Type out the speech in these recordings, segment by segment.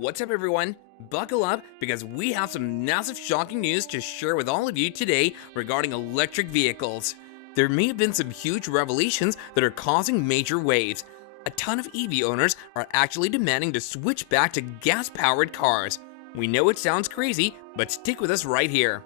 What's up, everyone? Buckle up because we have some massive shocking news to share with all of you today regarding electric vehicles. There may have been some huge revelations that are causing major waves. A ton of EV owners are actually demanding to switch back to gas-powered cars. We know it sounds crazy, but stick with us right here.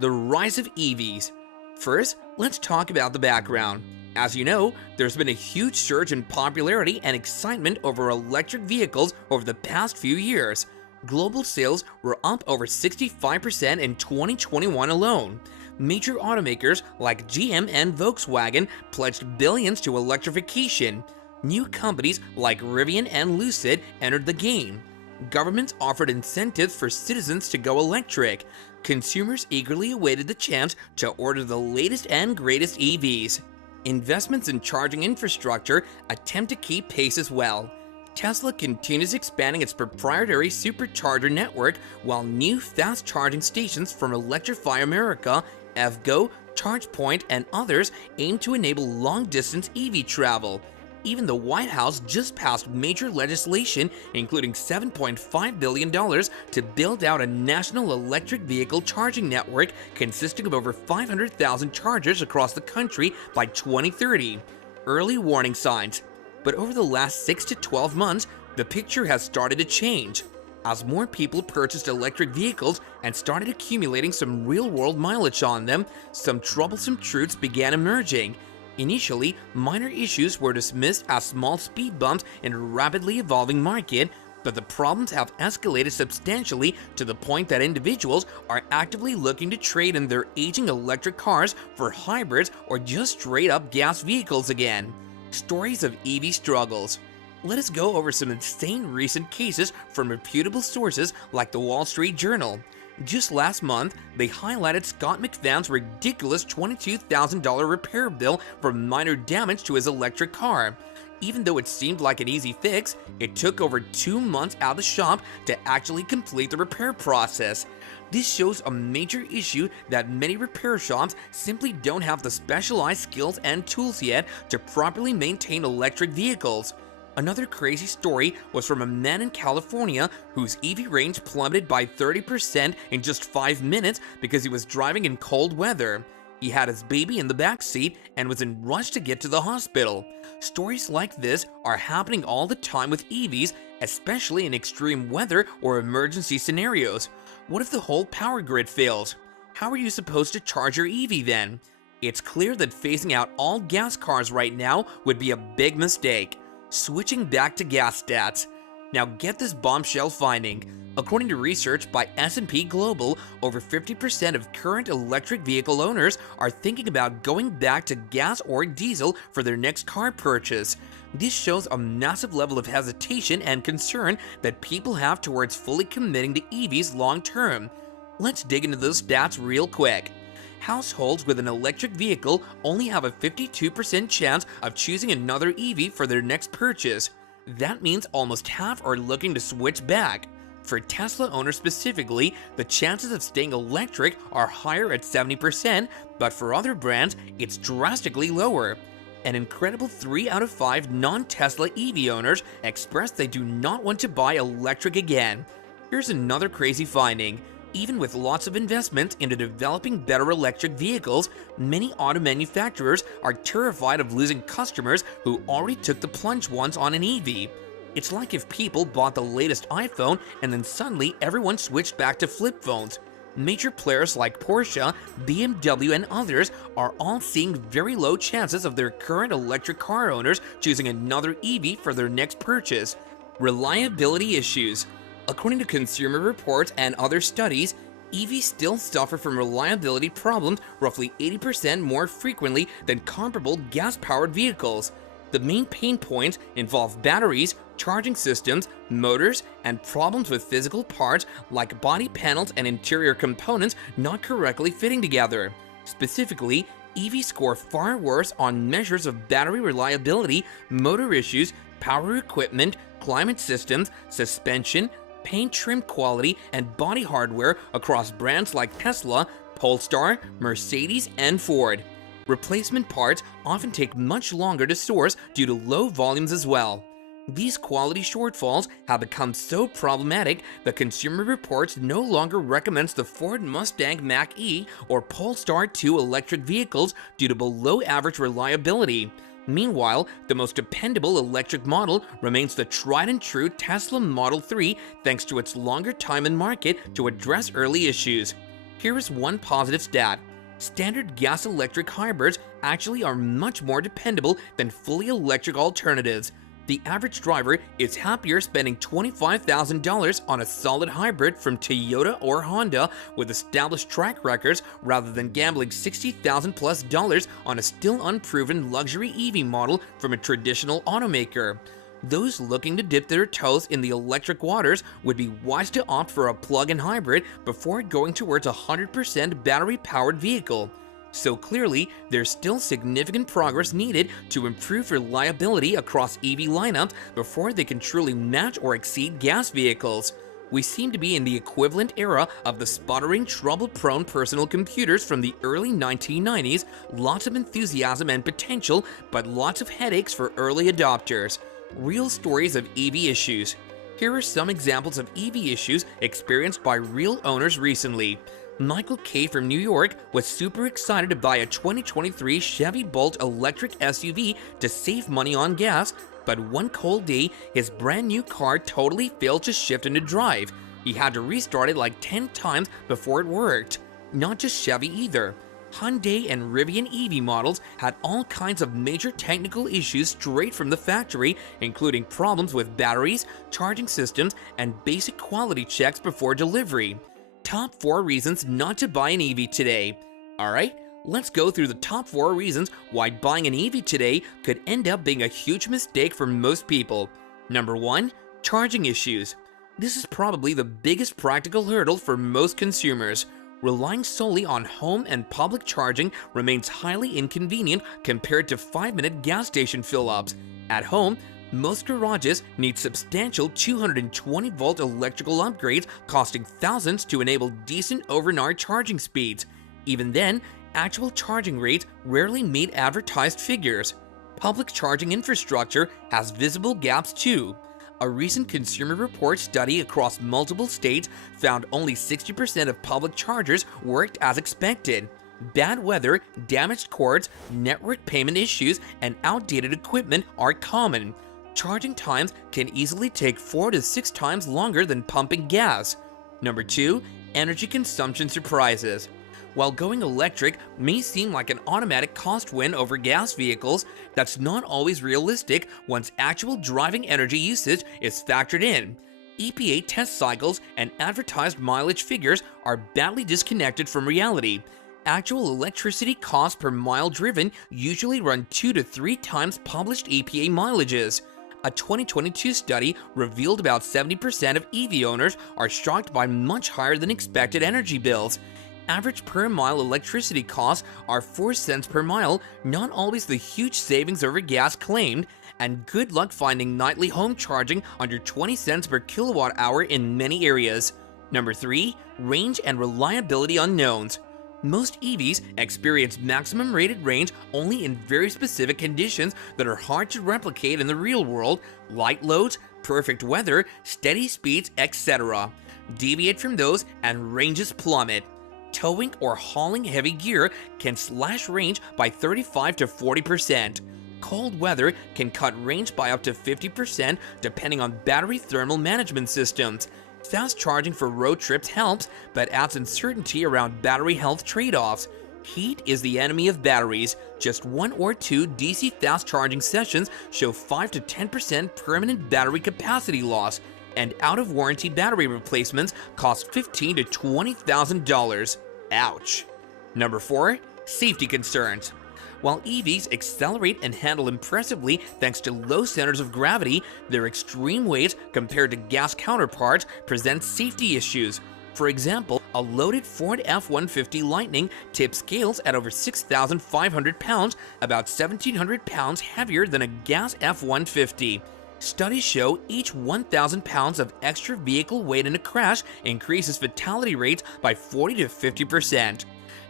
The rise of EVs. First, let's talk about the background. As you know, there's been a huge surge in popularity and excitement over electric vehicles over the past few years. Global sales were up over 65% in 2021 alone. Major automakers like GM and Volkswagen pledged billions to electrification. New companies like Rivian and Lucid entered the game. Governments offered incentives for citizens to go electric. Consumers eagerly awaited the chance to order the latest and greatest EVs. Investments in charging infrastructure attempt to keep pace as well. Tesla continues expanding its proprietary supercharger network, while new fast charging stations from Electrify America, EVgo, ChargePoint, and others aim to enable long-distance EV travel. Even the White House just passed major legislation, including $7.5 billion to build out a national electric vehicle charging network consisting of over 500,000 chargers across the country by 2030. Early warning signs. But over the last 6 to 12 months, the picture has started to change. As more people purchased electric vehicles and started accumulating some real-world mileage on them, some troublesome truths began emerging. Initially, minor issues were dismissed as small speed bumps in a rapidly evolving market, but the problems have escalated substantially to the point that individuals are actively looking to trade in their aging electric cars for hybrids or just straight-up gas vehicles again. Stories of EV struggles. Let us go over some insane recent cases from reputable sources like the Wall Street Journal. Just last month, they highlighted Scott McVan's ridiculous $22,000 repair bill for minor damage to his electric car. Even though it seemed like an easy fix, it took over 2 months out of the shop to actually complete the repair process. This shows a major issue that many repair shops simply don't have the specialized skills and tools yet to properly maintain electric vehicles. Another crazy story was from a man in California whose EV range plummeted by 30% in just 5 minutes because he was driving in cold weather. He had his baby in the back seat and was in rush to get to the hospital. Stories like this are happening all the time with EVs, especially in extreme weather or emergency scenarios. What if the whole power grid fails? How are you supposed to charge your EV then? It's clear that phasing out all gas cars right now would be a big mistake. Switching back to gas stats. Now get this bombshell finding. According to research by S&P Global, over 50% of current electric vehicle owners are thinking about going back to gas or diesel for their next car purchase. This shows a massive level of hesitation and concern that people have towards fully committing to EVs long term. Let's dig into those stats real quick. Households with an electric vehicle only have a 52% chance of choosing another EV for their next purchase. That means almost half are looking to switch back. For Tesla owners specifically, the chances of staying electric are higher at 70%, but for other brands, it's drastically lower. An incredible 3 out of 5 non-Tesla EV owners expressed they do not want to buy electric again. Here's another crazy finding. Even with lots of investment into developing better electric vehicles, many auto manufacturers are terrified of losing customers who already took the plunge once on an EV. It's like if people bought the latest iPhone and then suddenly everyone switched back to flip phones. Major players like Porsche, BMW, and others are all seeing very low chances of their current electric car owners choosing another EV for their next purchase. Reliability issues. According to Consumer Reports and other studies, EVs still suffer from reliability problems roughly 80% more frequently than comparable gas-powered vehicles. The main pain points involve batteries, charging systems, motors, and problems with physical parts like body panels and interior components not correctly fitting together. Specifically, EVs score far worse on measures of battery reliability, motor issues, power equipment, climate systems, suspension, paint trim quality, and body hardware across brands like Tesla, Polestar, Mercedes, and Ford. Replacement parts often take much longer to source due to low volumes as well. These quality shortfalls have become so problematic that Consumer Reports no longer recommends the Ford Mustang Mach-E or Polestar 2 electric vehicles due to below average reliability. Meanwhile, the most dependable electric model remains the tried and true Tesla Model 3 thanks to its longer time in market to address early issues. Here is one positive stat. Standard gas-electric hybrids actually are much more dependable than fully electric alternatives. The average driver is happier spending $25,000 on a solid hybrid from Toyota or Honda with established track records rather than gambling $60,000+ on a still unproven luxury EV model from a traditional automaker. Those looking to dip their toes in the electric waters would be wise to opt for a plug-in hybrid before going towards a 100% battery-powered vehicle. So clearly, there's still significant progress needed to improve reliability across EV lineups before they can truly match or exceed gas vehicles. We seem to be in the equivalent era of the sputtering, trouble-prone personal computers from the early 1990s, lots of enthusiasm and potential, but lots of headaches for early adopters. Real stories of EV issues. Here are some examples of EV issues experienced by real owners recently. Michael K. from New York was super excited to buy a 2023 Chevy Bolt electric SUV to save money on gas, but one cold day, his brand new car totally failed to shift into drive. He had to restart it like 10 times before it worked. Not just Chevy either. Hyundai and Rivian EV models had all kinds of major technical issues straight from the factory, including problems with batteries, charging systems, and basic quality checks before delivery. Top 4 reasons not to buy an EV today. Alright, let's go through the top 4 reasons why buying an EV today could end up being a huge mistake for most people. Number 1. Charging issues. This is probably the biggest practical hurdle for most consumers. Relying solely on home and public charging remains highly inconvenient compared to 5-minute gas station fill-ups. At home, most garages need substantial 220-volt electrical upgrades costing thousands to enable decent overnight charging speeds. Even then, actual charging rates rarely meet advertised figures. Public charging infrastructure has visible gaps too. A recent Consumer Reports study across multiple states found only 60% of public chargers worked as expected. Bad weather, damaged cords, network payment issues, and outdated equipment are common. Charging times can easily take 4 to 6 times longer than pumping gas. Number 2. Energy consumption surprises. While going electric may seem like an automatic cost win over gas vehicles, that's not always realistic once actual driving energy usage is factored in. EPA test cycles and advertised mileage figures are badly disconnected from reality. Actual electricity costs per mile driven usually run 2 to 3 times published EPA mileages. A 2022 study revealed about 70% of EV owners are shocked by much higher than expected energy bills. Average per mile electricity costs are 4 cents per mile, not always the huge savings over gas claimed, and good luck finding nightly home charging under 20 cents per kilowatt hour in many areas. Number 3. Range and reliability unknowns. Most EVs experience maximum rated range only in very specific conditions that are hard to replicate in the real world: light loads, perfect weather, steady speeds, etc. Deviate from those and ranges plummet. Towing or hauling heavy gear can slash range by 35 to 40%. Cold weather can cut range by up to 50% depending on battery thermal management systems. Fast charging for road trips helps, but adds uncertainty around battery health trade-offs. Heat is the enemy of batteries. Just 1 or 2 DC fast charging sessions show 5 to 10% permanent battery capacity loss, and out-of-warranty battery replacements cost $15,000 to $20,000. Ouch. Number 4. Safety concerns. While EVs accelerate and handle impressively thanks to low centers of gravity, their extreme weights compared to gas counterparts present safety issues. For example, a loaded Ford F-150 Lightning tips scales at over 6,500 pounds, about 1,700 pounds heavier than a gas F-150. Studies show each 1,000 pounds of extra vehicle weight in a crash increases fatality rates by 40 to 50%.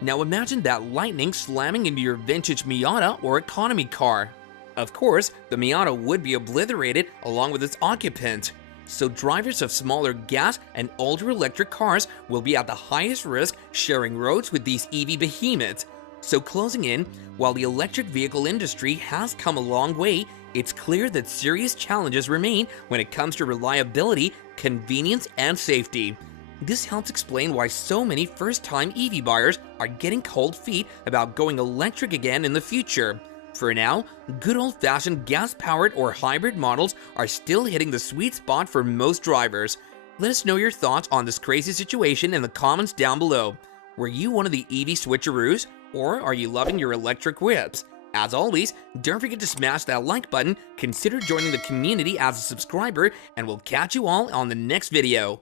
Now imagine that Lightning slamming into your vintage Miata or economy car. Of course, the Miata would be obliterated along with its occupant. So drivers of smaller gas and older electric cars will be at the highest risk sharing roads with these EV behemoths. So closing in, while the electric vehicle industry has come a long way, it's clear that serious challenges remain when it comes to reliability, convenience, and safety. This helps explain why so many first-time EV buyers are getting cold feet about going electric again in the future. For now, good old-fashioned gas-powered or hybrid models are still hitting the sweet spot for most drivers. Let us know your thoughts on this crazy situation in the comments down below. Were you one of the EV switcheroos, or are you loving your electric whips? As always, don't forget to smash that like button, consider joining the community as a subscriber, and we'll catch you all on the next video.